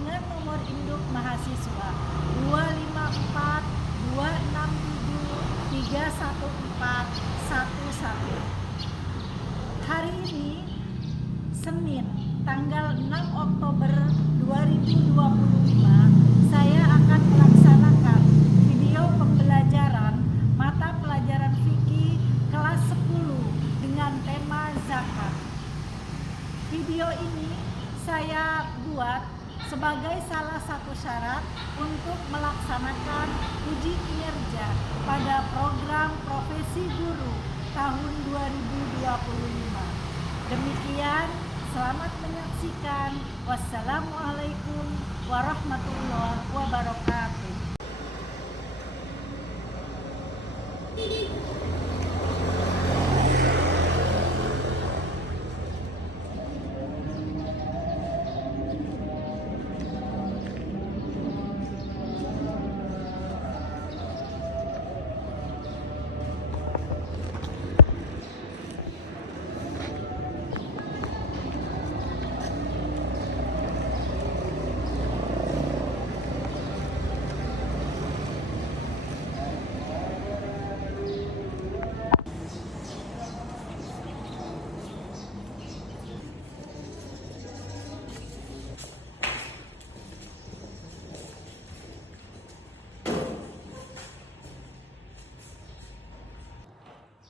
dengan nomor induk mahasiswa 254 267 31411. Hari ini Senin tanggal 6 Oktober 2025 saya akan melaksanakan video pembelajaran mata pelajaran fikih kelas 10 dengan tema zakat. Video ini saya buat sebagai salah satu syarat untuk melaksanakan uji kinerja pada program profesi guru tahun 2025. Demikian, selamat menyaksikan. Wassalamualaikum warahmatullahi wabarakatuh.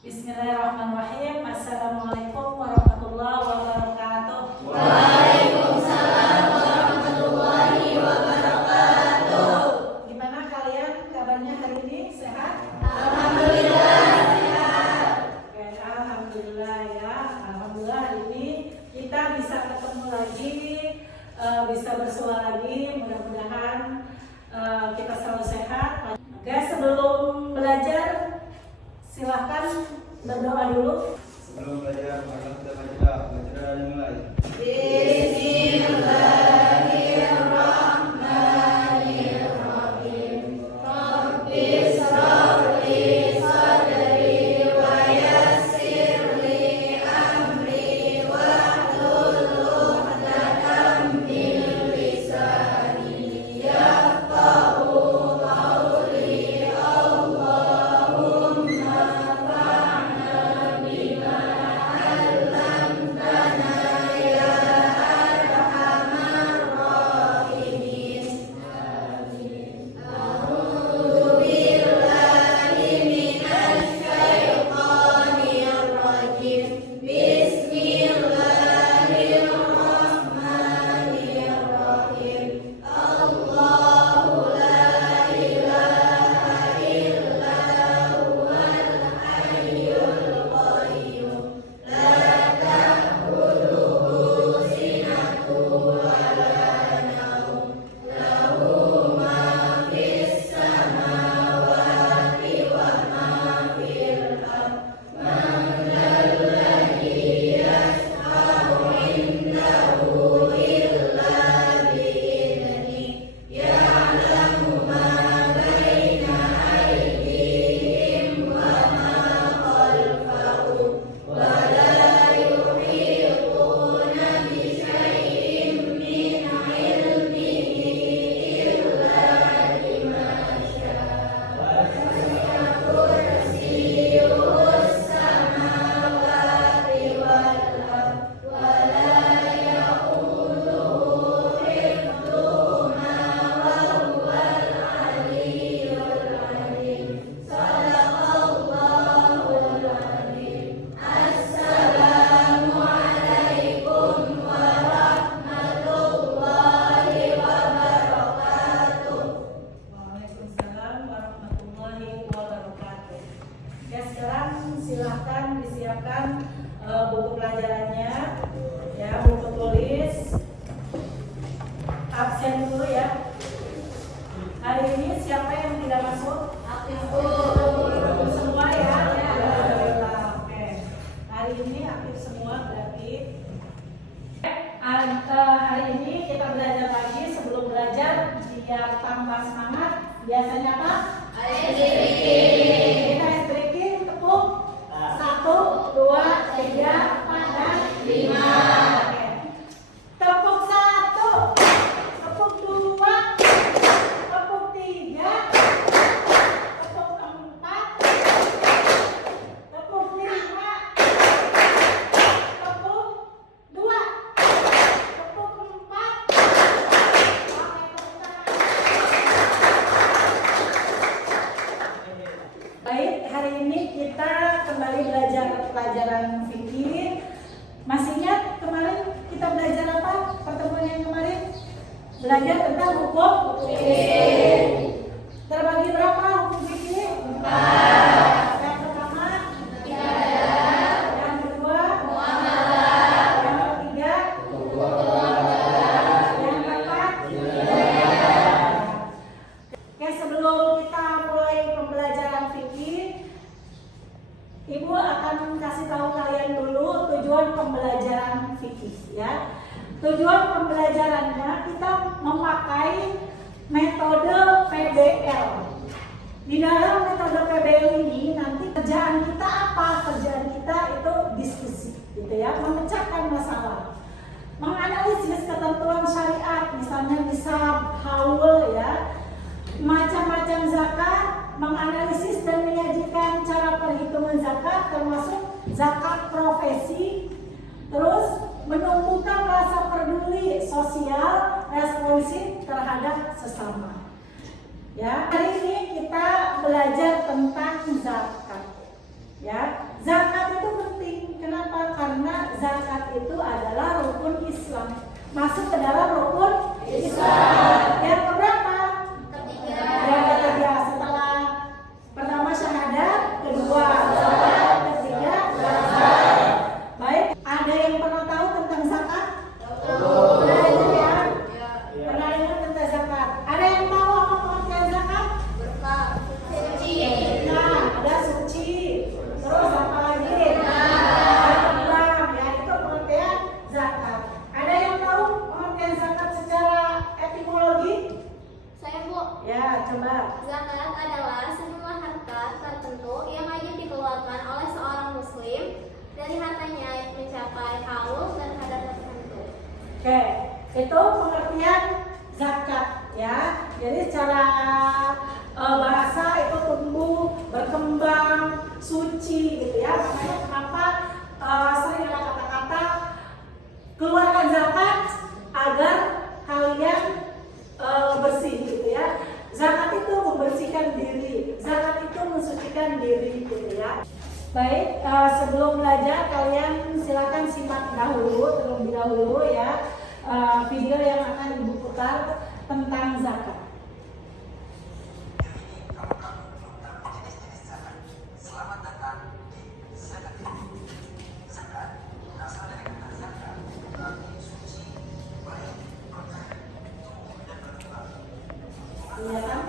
Bismillahirrahmanirrahim. Assalamualaikum warahmatullahi wabarakatuh. Waalaikumsalam warahmatullahi wabarakatuh. Gimana kalian kabarnya hari ini? Sehat? Alhamdulillah sehat. Oke, alhamdulillah ya. Alhamdulillah hari ini kita bisa ketemu lagi, bisa bersua lagi. Mudah-mudahan kita selalu sehat. Oke, sebelum belajar silahkan berdoa dulu. Sebelum belajar, mari kita baca dan mulai. Bismillahirrahmanirrahim. Rabbis shrahli sadri wa yassir li amri wahlul 'uqdatam min lisani yafqahu qawli. Allahumma fa'na bima 'allamtana ya arhamar rahimin. A'udzu billahi minasy syaithanir rajim. Bismillahirrahmanirrahim. Allahu la ilaha illa huwal hayyul qayyum. La ta'khudhuhu sinatun wa la nawm. Lahu ma fis samawati wa ma fil ardh. Man dzalladzi yashfa'u 'indahu illa bi'idhnihi. Ya'lamu ma baina aydihim wa ma khalfahum. Wa la yuhituna bi syai'in min 'ilmihi illa bima syaa. Wasi'a kursiyyuhus samawati wal ardh. Wa la ya'uduhu hifdhuhuma wa huwal 'aliyyul 'azim. Shadaqallahul 'azim. Assalamu alaikum warahmatullahi wabarakatuh. Waalaikumsalam warahmatullahi wabarakatuh. Ya, sekarang silahkan disiapkan buku pelajarannya, ya, buku tulis. Absen dulu ya. Hari ini siapa yang tidak masuk? Aktif Semua ya. Alhamdulillah. Oke. Hari ini aktif semua berarti. Hari ini kita belajar lagi. Sebelum belajar biar tambah semangat, biasanya apa? Kita es breaking, tepuk 1, 2, 3, 4, dan 5. Oke. Tepuk 1, tepuk 2. yang kemarin? Belajar tentang hukum terbagi berapa hukum fikih? 4. Yang pertama yang kedua yang ketiga yang keempat. Oke, sebelum kita mulai pembelajaran fikih, Ibu akan kasih tahu kalian dulu tujuan pembelajaran fikih ya. Tujuan pembelajarannya kita memakai metode PBL. Di dalam metode PBL ini nanti kerjaan kita apa? Kerjaan kita itu diskusi, gitu ya, memecahkan masalah, menganalisis ketentuan syariat, misalnya nisab, haul ya, macam-macam zakat, menganalisis dan menyajikan cara perhitungan zakat termasuk zakat profesi, terus menumbuhkan rasa peduli sosial responsif terhadap sesama. Ya, hari ini kita belajar tentang zakat. Ya, zakat itu penting. Kenapa? Karena zakat itu adalah rukun Islam. Masuk ke dalam rukun Islam. Yang keberapa? Ketiga. Yang ketiga, setelah pertama syahadat, kedua salat, ketiga zakat. Baik, ada yang pernah tahu tentang zakat? Pernah dengar ya? Pernah dengar tentang zakat? Ada yang tahu apa pengertian zakat? Berkah. Suci. Nah, ada suci. Terus apa lagi? Berkembang. Ya, itu pengertian zakat. Ada yang tahu pengertian zakat secara etimologi? Saya Bu. Ya, coba. Zakat adalah sejumlah harta tertentu yang wajib dikeluarkan oleh seorang muslim dari hartanya yang mencapai haul dan kadar tertentu. Oke, itu pengertian zakat ya. Jadi secara bahasa itu tumbuh, berkembang, suci gitu ya. Makanya kenapa sering ada kata-kata keluarkan zakat agar kalian bersih gitu ya. Zakat itu membersihkan diri, zakat itu mensucikan diri gitu ya. Baik, sebelum belajar kalian silakan simak dahulu terlebih dahulu ya video yang akan Ibu putar tentang zakat. Iya kan?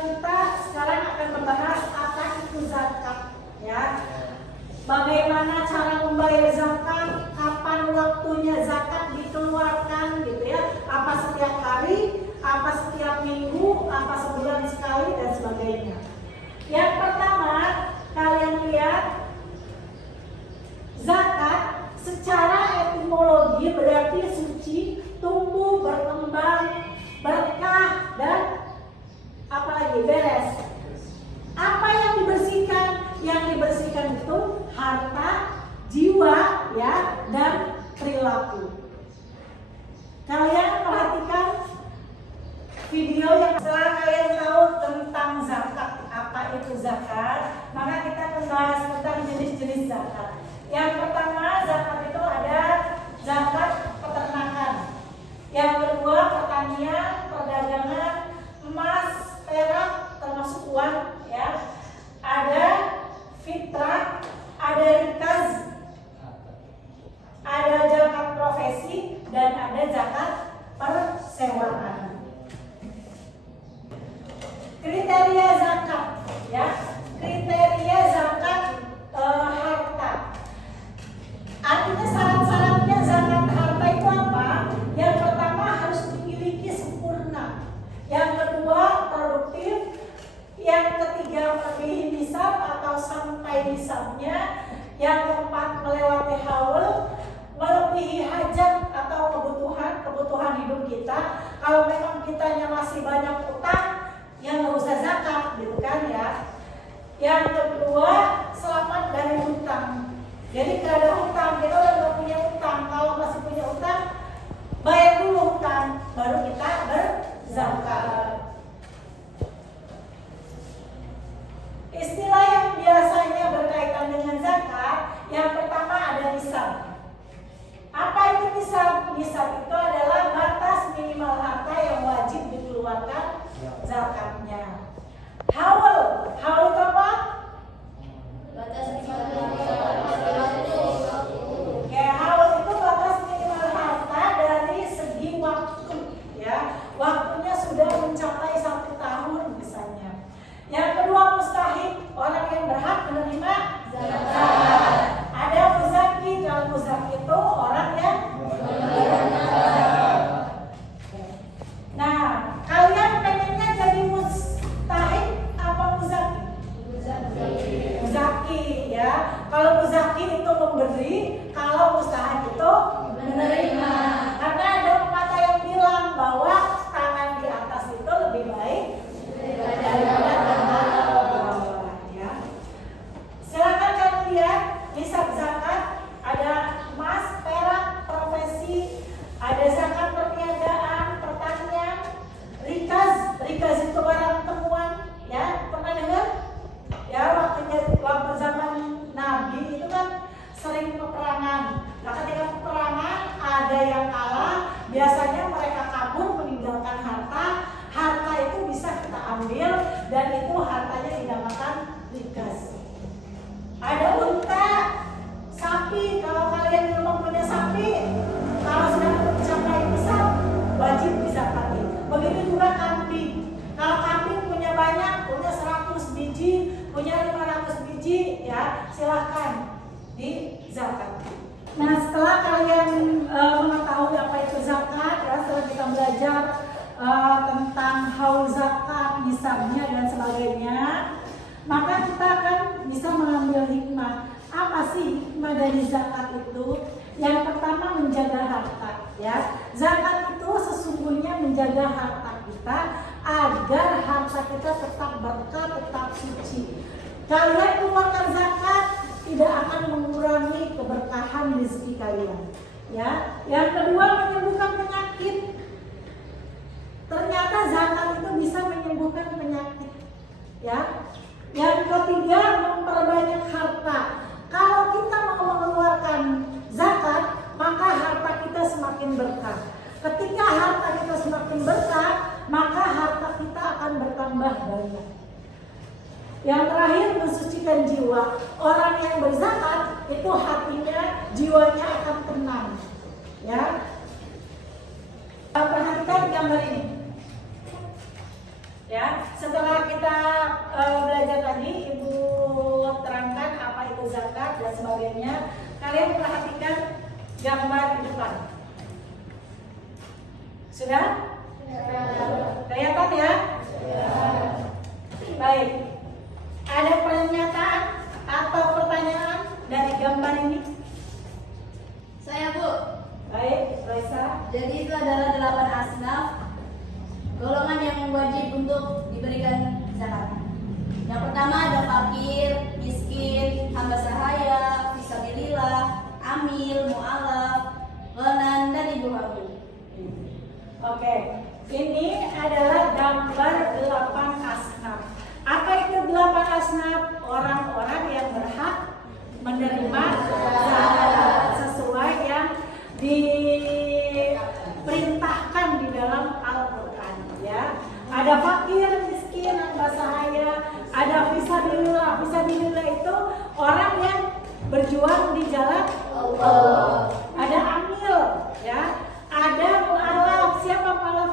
Kita sekarang akan membahas apa itu zakat ya. Bagaimana cara membayar zakat, kapan waktunya zakat dikeluarkan gitu ya. Apa setiap hari, apa setiap minggu, apa sebulan sekali dan sebagainya. Yang pertama, kalian lihat zakat secara etimologi berarti suci, tumbuh, berkembang, berkah dan apalagi beres. Apa yang dibersihkan? Yang dibersihkan itu harta, jiwa, ya, dan perilaku. Kalian perhatikan video yang setelah kalian tahu tentang zakat, apa itu zakat, maka kita akan bahas tentang jenis-jenis zakat. Yang pertama, zakat itu ada zakat peternakan. Yang kedua, pertanian, perdagangan, emas, perak, termasuk uang, ya. Ada fitrah, ada rikaz, ada zakat profesi, dan ada zakat persen. sewaan. Kriteria zakat, ya, kriteria zakat harta. Artinya syarat-syaratnya zakat harta itu apa? Yang pertama harus dimiliki sempurna. Yang kedua produktif. Yang ketiga melebihi nisab atau sampai nisabnya. Yang keempat melewati haul, melebihi hajat atau kebutuhan hidup kita. Kalau memang kitanya masih banyak utang, yang nggak usah zakat, gitu kan ya. Yang kedua selamat dari hutang. Jadi nggak ada hutang, kita udah nggak punya utang. Kalau masih punya utang, bayar dulu hutang, baru kita berzakat. Istilah yang biasanya berkaitan dengan zakat, yang pertama ada nisab. Apa itu nisab? Nisab itu adalah batas minimal harta yang wajib dikeluarkan zakatnya. Haul itu apa? Batas minimal. Oke, haul itu batas minimal harta dari segi waktu, ya. Waktunya sudah mencapai 1 tahun misalnya. Yang kedua mustahik, orang yang berhak menerima zakat. Ada muzaki, kalau muzaki itu orang yang nah, kalian pengennya jadi mustahik apa muzaki? Muzaki, ya. Kalau muzaki itu memberi, kalau mustahik itu menerima. Karena ada pepatah yang bilang bahwa tangan di atas itu lebih baik daripada tangan di bawah, ya. Silakan kamu lihat nisab zakat, ada emas, perak, profesi, ada zakat perniagaan, pertanian, rikaz itu barang temuan, ya. Pernah dengar? Ya, waktu zaman Nabi itu kan sering peperangan. Nah, ketika peperangan ada yang kalah, biasanya mereka kabur meninggalkan harta. Harta itu bisa kita ambil dan itu hartanya dinamakan rikaz. Ada unta, sapi. Kalau kalian di rumah punya sapi, kalau sudah mencapai nisab wajib dizakati. Begitu juga kambing. Kalau kambing punya banyak, punya 100 biji, punya 500 biji, ya silahkan dizakati. Nah, setelah kalian mengetahui apa itu zakat, ya, setelah kita belajar tentang haul zakat, nisabnya dan sebagainya, maka kita akan bisa mengambil hikmah. Apa sih hikmah dari zakat itu? Yang pertama menjaga harta, ya. Zakat itu sesungguhnya menjaga harta kita agar harta kita tetap berkah, tetap suci. Kalian keluarkan zakat tidak akan mengurangi keberkahan rezeki kalian, ya. Yang kedua menyembuhkan penyakit. Ternyata zakat itu bisa menyembuhkan penyakit, ya. Yang ketiga memperbanyak harta. Kalau kita mau mengeluarkan zakat, maka harta kita semakin berkah. Ketika harta kita semakin berkah, maka harta kita akan bertambah banyak. Yang terakhir mensucikan jiwa. Orang yang berzakat itu hatinya, jiwanya akan tenang, ya. Perhatikan gambar ini, ya. Setelah kita belajar tadi, Ibu terangkan apa itu zakat dan sebagainya. Kalian perhatikan gambar di depan. Sudah? Kelihatan ya? Baik. Ada pernyataan atau pertanyaan dari gambar ini? Saya, Bu. Baik, Raisa. Jadi itu adalah 8 asnaf golongan yang wajib untuk diberikan zakat. Yang pertama ada fakir, miskin, hamba sahaya, fisabilillah, amil, mu'alaf, ghanan, dan ibu hamil. Oke, ini adalah gambar 8 asnaf. Apa itu 8 asnaf? Orang-orang yang berhak menerima zakat sesuai yang diperintahkan di dalam Al-Quran, ya. Ada fakir, miskin, hamba sahaya, ada fisabilillah. Fisabilillah itu orang yang berjuang di jalan Allah. Ada amil, ya. Ada mu'alaf. Siapa mu'alaf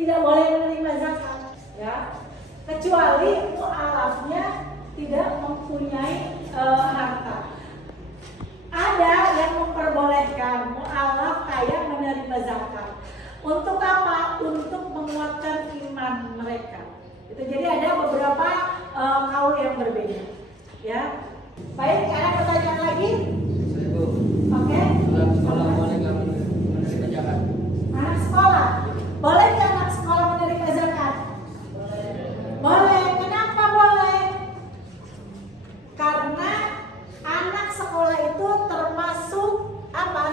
tidak boleh menerima zakat, ya. Kecuali mu'alafnya tidak mempunyai harta. Ada yang memperbolehkan mu'alaf kaya menerima zakat. Untuk apa? Untuk menguatkan iman mereka. Itu jadi ada beberapa kaul yang berbeda. Ya. Baik, ada pertanyaan lagi? Bisa Ibu. Oke. Anak sekolah boleh nggak menerima zakat? Anak sekolah. Boleh nggak anak sekolah menerima zakat? Boleh. Kenapa boleh? Karena anak sekolah itu termasuk apa?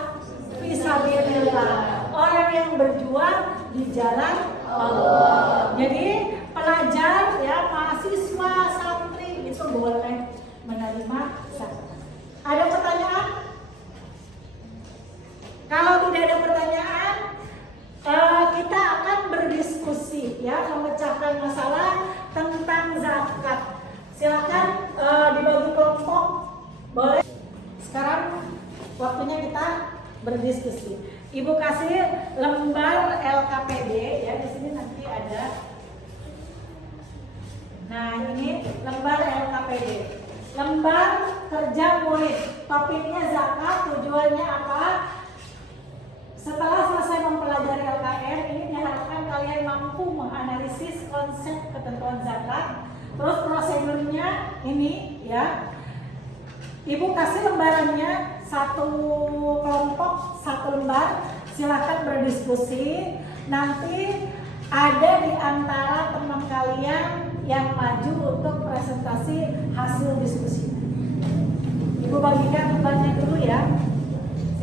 Fisabilillah. Orang yang berjuang di jalan Allah. Jadi pelajar, ya, mahasiswa, santri itu boleh menerima zakat. Ada pertanyaan? Kalau tidak ada pertanyaan, kita akan berdiskusi, ya, memecahkan masalah tentang zakat. Silakan dibagi kelompok, boleh. Sekarang waktunya kita berdiskusi. Ibu kasih lembar LKPD, ya, di sini nanti ada. Nah, ini lembar LKPD. Lembar kerja murid. Topiknya zakat, tujuannya apa? Setelah selesai mempelajari LKM, ini diharapkan kalian mampu menganalisis konsep ketentuan zakat. Terus prosedurnya ini, ya. Ibu kasih lembarannya, satu kelompok satu lembar. Silakan berdiskusi. Nanti ada di antara teman kalian yang maju untuk presentasi hasil diskusi. Ibu bagikan lembarnya dulu, ya.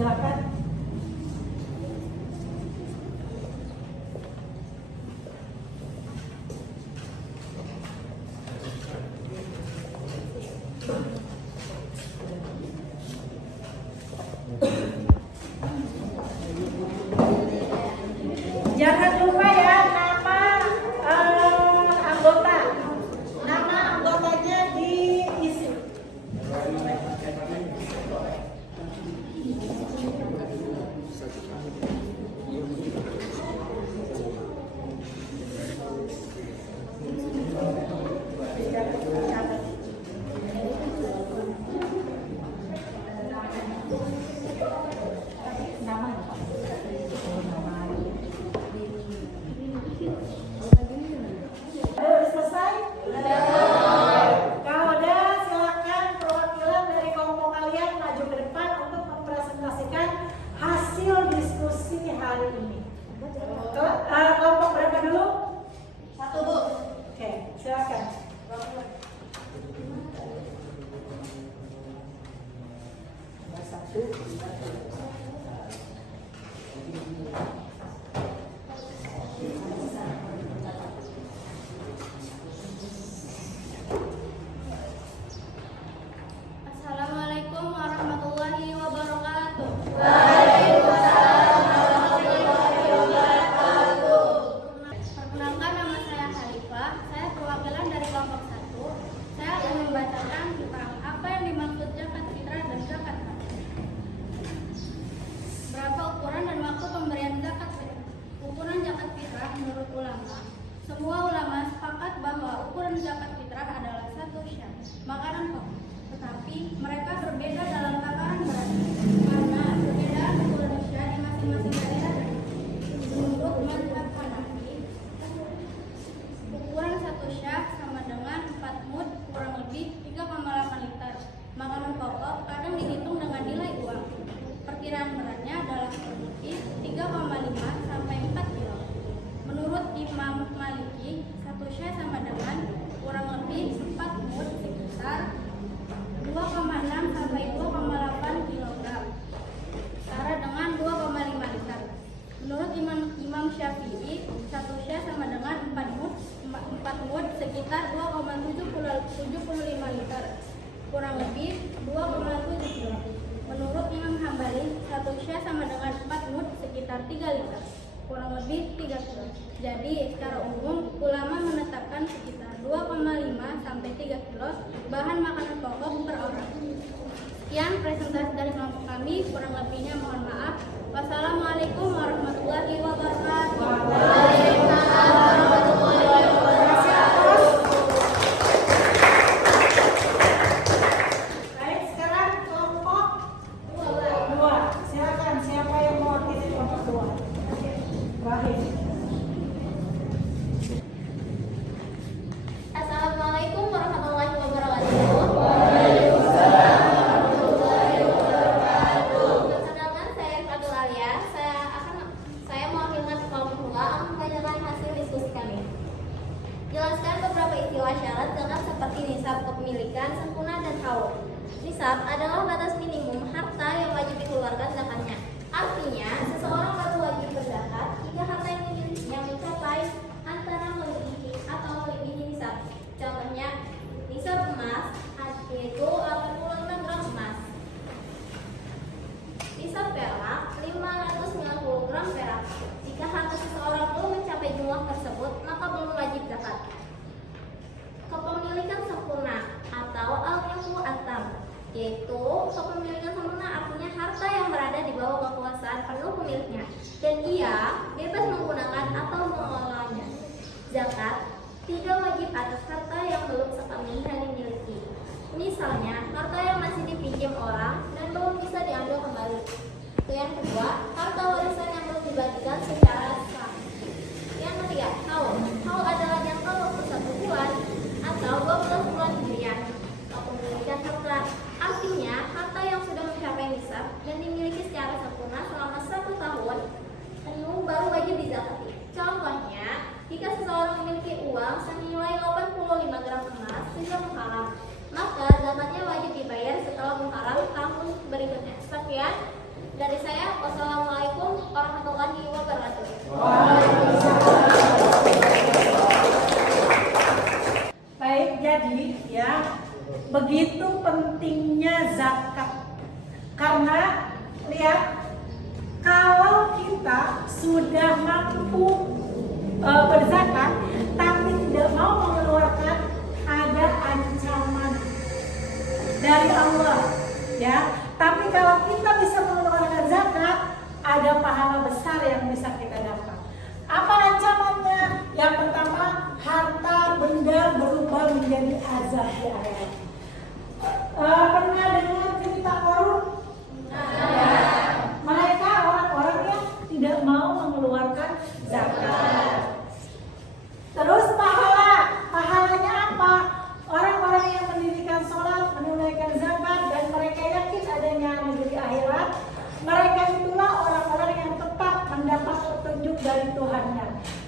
Silakan. Jangan lupa, ya, nama anggota. Nama anggotanya diisi. Udah selesai? Kalau udah, silakan perwakilan dari kelompok kalian maju ke depan untuk mempresentasikan hasil diskusi hari ini. Kelompok berapa dulu? Satu, Bu. Oke, silakan. Satu. Assalamualaikum warahmatullahi wabarakatuh. Perkenalkan, nama saya Khalifah. Saya perwakilan dari kelompok 1. Saya akan membacakan tentang apa yang dimaksud zakat fitrah dan zakat mal. Berapa ukuran dan waktu pemberian zakat fitrah? Ukuran zakat fitrah menurut ulama, semua ulama sepakat bahwa ukuran zakat fitrah adalah 1 syah, makanan pokok. Tetapi mereka berbeda dalam takaran berat karena perbedaan ukuran syah di masing-masing daerah. Menurut mazhab Hanafi, ukuran 1 syah sama dengan 4 mud, kurang lebih 3,8 liter. Makanan pokok kadang dihitung dengan nilai uang. Perkiraan beratnya adalah kurang lebih 3,5 sampai 4 kilo. Menurut Imam Maliki, 1 syah sama dengan kurang lebih 4 mud sekitar 2,6 sampai 2,8 kilogram, setara dengan 2,5 liter. Menurut Imam Syafi'i, 1 syah sama dengan 4 mud sekitar 2,75 liter, kurang lebih 2,7 kilo. Menurut Imam Hambali, 1 syah sama dengan 4 mud sekitar 3 liter, kurang lebih 3 kilo. Jadi secara umum ulama menetapkan sekitar 2,5 sampai 3 kilo bahan makanan pokok per orang. Sekian presentasi dari kelompok kami, kurang lebihnya mohon maaf. Wassalamualaikum warahmatullahi wabarakatuh. kepemilikan sempurna dan haul. Nisab adalah batas minimum harta yang wajib dikeluarkan zakatnya. Artinya, seseorang baru wajib berzakat jika harta yang dimilikinya mencapai antara melebihi atau melebihi nisab. Contohnya, nisab emas yaitu 85 gram emas. Nisab perak 590 gram perak. Jika harta seseorang belum mencapai jumlah tersebut, maka belum wajib zakat. Kepemilikan sempurna atau al-milku at-tam, yaitu kepemilikan sempurna artinya harta yang berada di bawah kekuasaan penuh pemiliknya dan ia bebas menggunakan atau mengelolanya. Zakat tidak wajib atas harta yang belum sepenuhnya dimiliki. Misalnya, harta yang masih dipinjam orang dan belum bisa diambil kembali. Yang kedua, harta warisan yang belum dibagikan secara sah. Yang ketiga, haul. Haul adalah jangka waktu 1 bulan atau 12 bulan hijriah. Kepemilikan harta artinya harta yang sudah mencapai nisab dan dimiliki secara sempurna selama 1 tahun penuh baru wajib dizakati. Contohnya, jika seseorang memiliki uang senilai 85 gram emas sejak Muharram, maka zakatnya wajib dibayar setelah Muharram tahun berikutnya. Sekian dari saya. Wassalamualaikum warahmatullahi wabarakatuh. Baik, jadi ya begitu pentingnya zakat. Karena lihat, kalau kita sudah mampu berzakat tapi tidak mau mengeluarkan, ada ancaman dari Allah ya. Tapi kalau kita bisa mengeluarkan zakat, ada pahala besar yang bisa kita dapat. Apa ancamannya? Yang pertama, harta benda berubah menjadi azab di akhirat. Pernah dengar cerita Qarun? Mereka orang-orang yang tidak mau mengeluarkan zakat. Terus pahalanya apa? Orang-orang yang mendirikan sholat, menunaikan zakat, dan mereka yakin adanya negeri akhirat, mereka itulah orang-orang yang tetap mendapat petunjuk dari Tuhannya,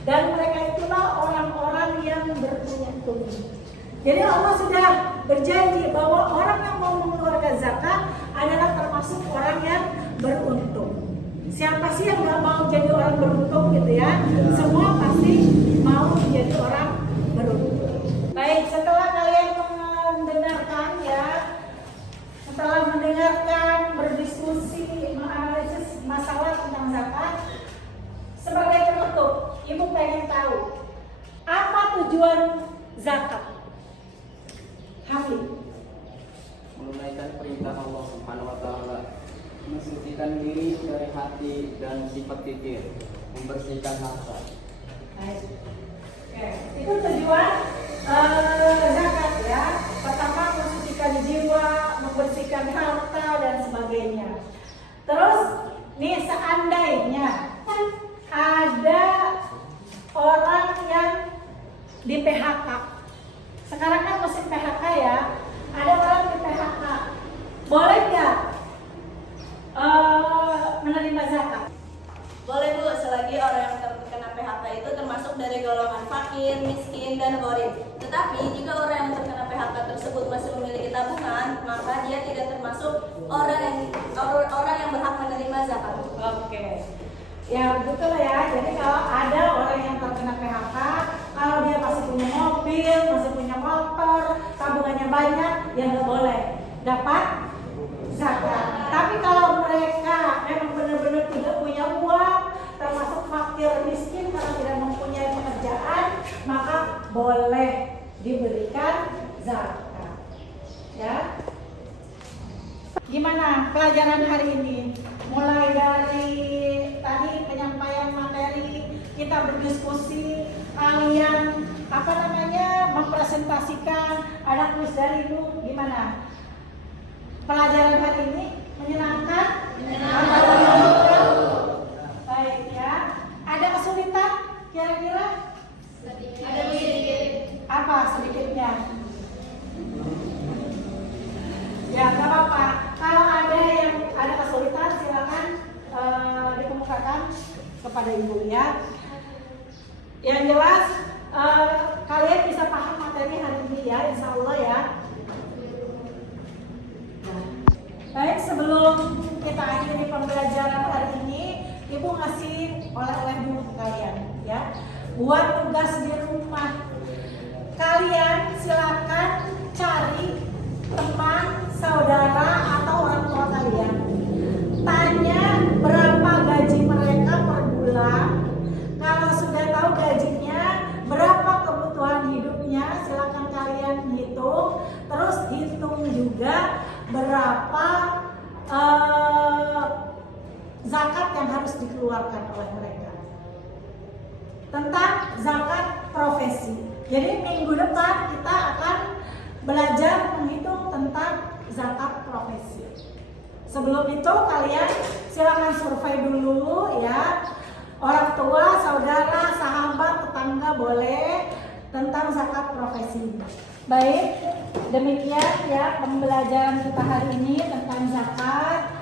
dan mereka itulah orang-orang yang beruntung. Jadi Allah sudah berjanji bahwa orang yang mau mengeluarkan zakat adalah termasuk orang yang beruntung. Siapa sih yang gak mau jadi orang beruntung gitu ya? Semua pasti mau menjadi orang beruntung. Baik, setelah kalian mendengarkan ya, setelah mendengarkan, berdiskusi, menganalisis masalah tentang zakat, sebagai penutup, Ibu pengen tahu apa tujuan zakat? Hamid. Menunaikan perintah Allah Subhanahu wa taala, mensucikan diri dari hati dan sifat fikir, membersihkan harta. Baik. Oke, itu tujuan zakat ya. Pertama, mensucikan jiwa, membersihkan harta dan sebagainya. Terus nih, seandainya ada orang yang di PHK, sekarang kan musim PHK ya, ada orang di PHK, boleh nggak menerima zakat? Boleh Bu, selagi orang yang terkena PHK itu termasuk dari golongan fakir, miskin, dan gharib. Tetapi jika orang yang terkena PHK tersebut masih memiliki tabungan, maka dia tidak termasuk orang yang berhak menerima zakat. Oke, ya betul ya. Jadi kalau ada orang yang terkena PHK, kalau dia masih punya mobil, masih punya motor, tabungannya banyak, ya nggak boleh dapat zakat. Tapi kalau mereka memang benar-benar tidak punya uang, termasuk fakir miskin karena tidak mempunyai pekerjaan, maka boleh diberikan zakat. Ya. Gimana pelajaran hari ini? Mulai dari tadi penyampaian materi, kita berdiskusi, kalian mempresentasikan, ada kuis dari Ibu, gimana? Pelajaran hari ini menyenangkan? Menyenangkan. Baik ya. Ada kesulitan kira-kira? Ada sedikit. Apa sedikitnya? Ya nggak apa-apa. Kalau ada yang ada kesulitan silakan dikemukakan kepada Ibu ya. Yang jelas kalian bisa paham materi hari ini ya, insya Allah ya. Baik, sebelum kita akhiri pembelajaran hari ini, Ibu ngasih oleh-oleh dulu ke kalian ya. Buat tugas di rumah, kalian silakan cari teman, saudara atau orang tua kalian. Tanya berapa gaji mereka per bulan. Kalau sudah tahu gajinya, berapa kebutuhan hidupnya, silakan kalian hitung. Terus hitung juga berapa zakat yang harus dikeluarkan oleh mereka. Tentang zakat profesi. Jadi minggu depan kita akan belajar menghitung tentang zakat profesi. Sebelum itu kalian silakan survei dulu ya. Orang tua, saudara, sahabat, tetangga boleh tentang zakat profesi. Baik, demikian ya pembelajaran kita hari ini tentang zakat.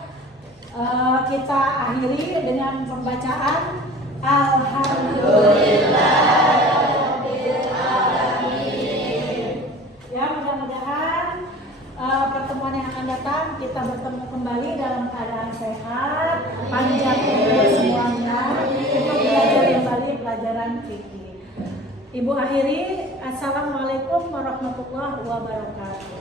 Kita akhiri dengan pembacaan Alhamdulillahirrahmanirrahim. Ya, mudah-mudahan pertemuan yang akan datang kita bertemu kembali dalam keadaan sehat, panjang umur semuanya untuk belajar kembali pelajaran fikih. Ibu akhiri, assalamualaikum warahmatullahi wabarakatuh.